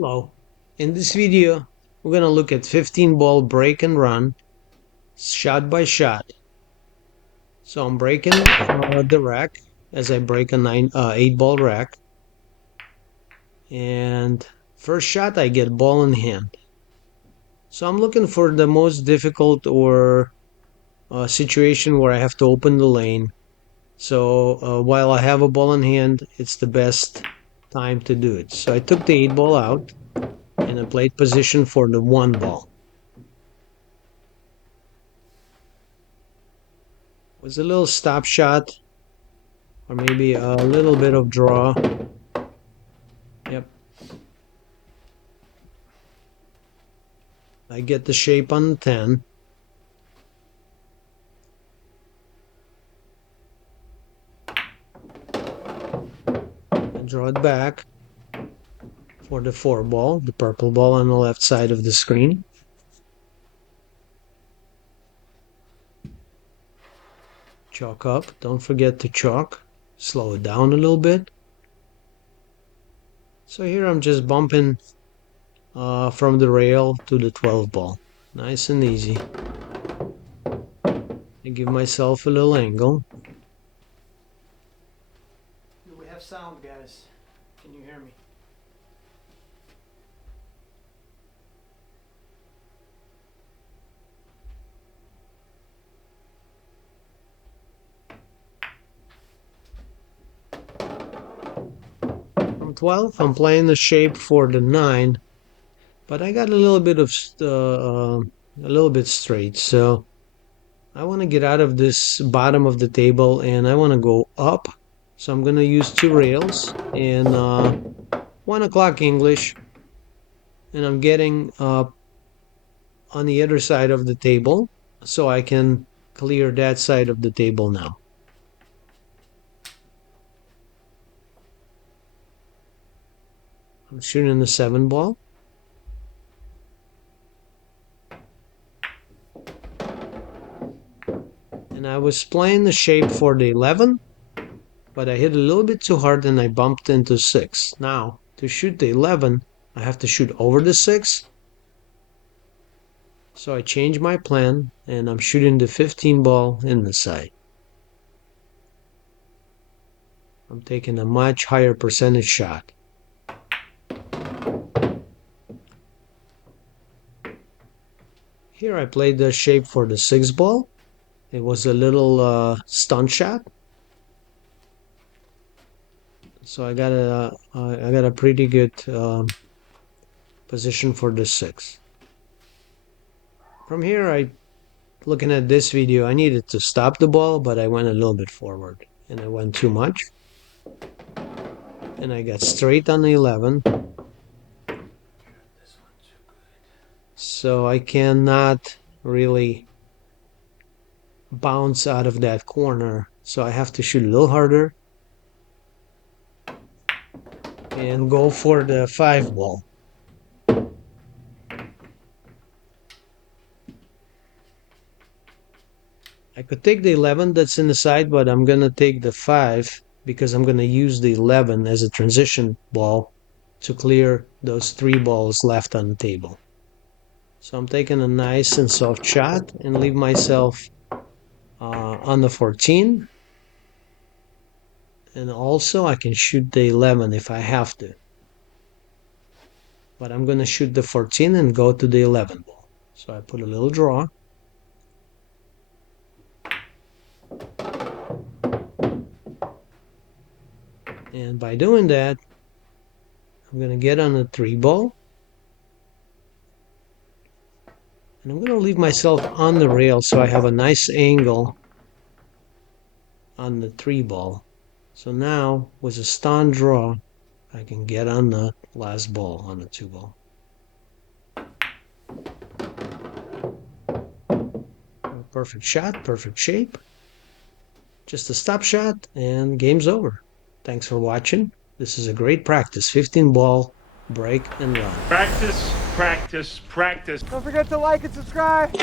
Hello. In this video, we're going to look at 15 ball break and run, shot by shot. So I'm breaking the rack as I break a 8 ball rack. And first shot, I get ball in hand. So I'm looking for the most difficult or situation where I have to open the lane. So while I have a ball in hand, it's the best time to do it. So I took the 8 ball out and I played position for the 1 ball. It was a little stop shot or maybe a little bit of draw. Yep. I get the shape on the 10. I draw it back for the 4 ball, the purple ball on the left side of the screen. Chalk up. Don't forget to chalk. Slow it down a little bit. So here I'm just bumping from the rail to the 12 ball. Nice and easy. I give myself a little angle. Do we have sound, guys? Can you hear me? From 12, I'm playing the shape for the 9, but I got a little bit of a little bit straight, so I want to get out of this bottom of the table and I want to go up. So I'm going to use 2 rails in 1 o'clock English, and I'm getting on the other side of the table so I can clear that side of the table now. I'm shooting the 7 ball. And I was playing the shape for the 11, but I hit a little bit too hard and I bumped into 6. Now, to shoot the 11, I have to shoot over the 6. So I changed my plan and I'm shooting the 15 ball in the side. I'm taking a much higher percentage shot. Here I played the shape for the 6 ball. It was a little stunt shot. So I got a pretty good position for the 6. From here, looking at this video, I needed to stop the ball, but I went a little bit forward and I went too much. And I got straight on the 11. So I cannot really bounce out of that corner. So I have to shoot a little harder and go for the 5 ball. I could take the 11 that's in the side, but I'm going to take the 5 because I'm going to use the 11 as a transition ball to clear those 3 balls left on the table. So I'm taking a nice and soft shot and leave myself on the 14. And also I can shoot the 11 if I have to. But I'm going to shoot the 14 and go to the 11 ball. So I put a little draw. And by doing that, I'm going to get on the 3 ball. And I'm going to leave myself on the rail so I have a nice angle on the 3 ball. So now, with a stunt draw, I can get on the last ball, on the 2 ball. Perfect shot, perfect shape. Just a stop shot and game's over. Thanks for watching. This is a great practice. 15 ball, break and run. Practice, practice, practice. Don't forget to like and subscribe.